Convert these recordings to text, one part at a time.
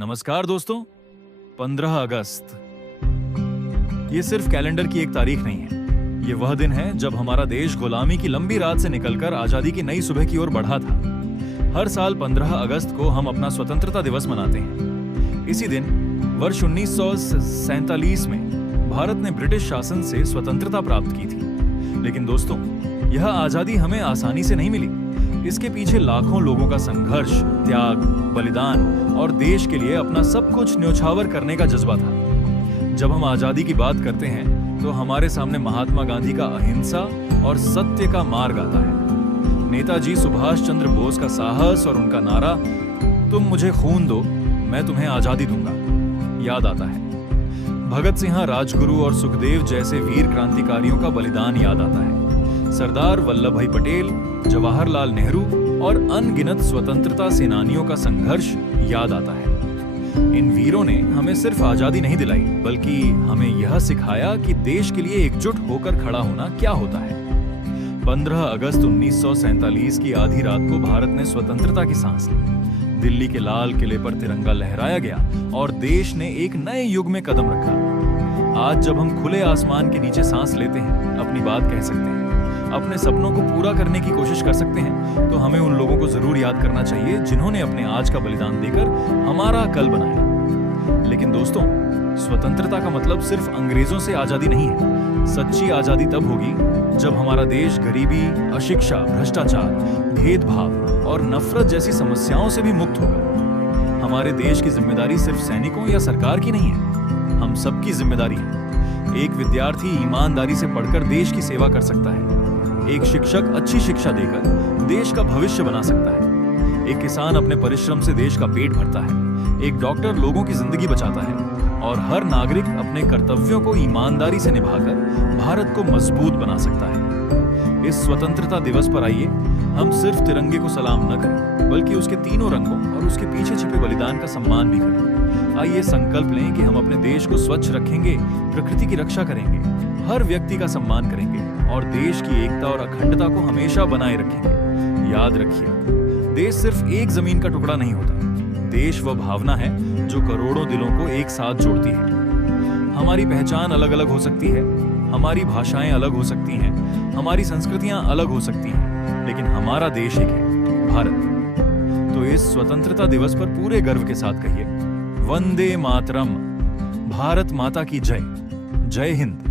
नमस्कार दोस्तों। 15 अगस्त ये सिर्फ कैलेंडर की एक तारीख नहीं है। ये वह दिन है जब हमारा देश गुलामी की लंबी रात से निकलकर आजादी की नई सुबह की ओर बढ़ा था। हर साल 15 अगस्त को हम अपना स्वतंत्रता दिवस मनाते हैं। इसी दिन वर्ष 1947 में भारत ने ब्रिटिश शासन से स्वतंत्रता प्राप्त की थी। लेकिन दोस्तों, यह आजादी हमें आसानी से नहीं मिली। इसके पीछे लाखों लोगों का संघर्ष, त्याग, बलिदान और देश के लिए अपना सब कुछ न्योछावर करने का जज्बा था। जब हम आजादी की बात करते हैं तो हमारे सामने महात्मा गांधी का अहिंसा और सत्य का मार्ग आता है। नेताजी सुभाष चंद्र बोस का साहस और उनका नारा, तुम मुझे खून दो, मैं तुम्हें आजादी दूंगा, याद आता है। भगत सिंह, राजगुरु और सुखदेव जैसे वीर क्रांतिकारियों का बलिदान याद आता है। सरदार वल्लभ भाई पटेल, जवाहरलाल नेहरू और अनगिनत स्वतंत्रता सेनानियों का संघर्ष याद आता है। इन वीरों ने हमें सिर्फ आजादी नहीं दिलाई, बल्कि हमें यह सिखाया कि देश के लिए एकजुट होकर खड़ा होना क्या होता है। 15 अगस्त 1947 की आधी रात को भारत ने स्वतंत्रता की सांस ली। दिल्ली के लाल किले पर तिरंगा लहराया गया और देश ने एक नए युग में कदम रखा। आज जब हम खुले आसमान के नीचे सांस लेते हैं, अपनी बात कह सकते हैं, अपने सपनों को पूरा करने की कोशिश कर सकते हैं, तो हमें उन लोगों को जरूर याद करना चाहिए जिन्होंने अपने आज का बलिदान देकर हमारा कल बनाया। लेकिन दोस्तों, स्वतंत्रता का मतलब सिर्फ अंग्रेजों से आजादी नहीं है। सच्ची आजादी तब होगी जब हमारा देश गरीबी, अशिक्षा, भ्रष्टाचार, भेदभाव और नफरत जैसी समस्याओं से भी मुक्त होगा। हमारे देश की जिम्मेदारी सिर्फ सैनिकों या सरकार की नहीं है, हम सबकी जिम्मेदारी है। एक विद्यार्थी ईमानदारी से पढ़कर देश की सेवा कर सकता है। एक शिक्षक अच्छी शिक्षा देकर देश का भविष्य बना सकता है। एक किसान अपने परिश्रम से देश का पेट भरता है। एक डॉक्टर लोगों की जिंदगी बचाता है और हर नागरिक अपने कर्तव्यों को ईमानदारी से निभाकर भारत को मजबूत बना सकता है। इस स्वतंत्रता दिवस पर आइए हम सिर्फ तिरंगे को सलाम न करें, बल्कि उसके तीनों रंगों और उसके पीछे छिपे बलिदान का सम्मान भी करें। आइए संकल्प लें कि हम अपने देश को स्वच्छ रखेंगे, प्रकृति की रक्षा करेंगे, हर व्यक्ति का सम्मान करेंगे और देश की एकता और अखंडता को हमेशा बनाए रखेंगे। याद रखिए, देश सिर्फ एक जमीन का टुकड़ा नहीं होता। देश वह भावना है जो करोड़ों दिलों को एक साथ जोड़ती है। हमारी पहचान अलग अलग हो सकती है, हमारी भाषाएं अलग हो सकती हैं, हमारी संस्कृतियां अलग हो सकती हैं, लेकिन हमारा देश एक है, भारत। तो इस स्वतंत्रता दिवस पर पूरे गर्व के साथ कहिए, वंदे मातरम, भारत माता की जय, जय हिंद।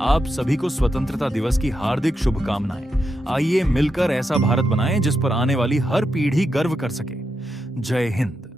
आप सभी को स्वतंत्रता दिवस की हार्दिक शुभकामनाएं। आइए मिलकर ऐसा भारत बनाएं जिस पर आने वाली हर पीढ़ी गर्व कर सके। जय हिंद।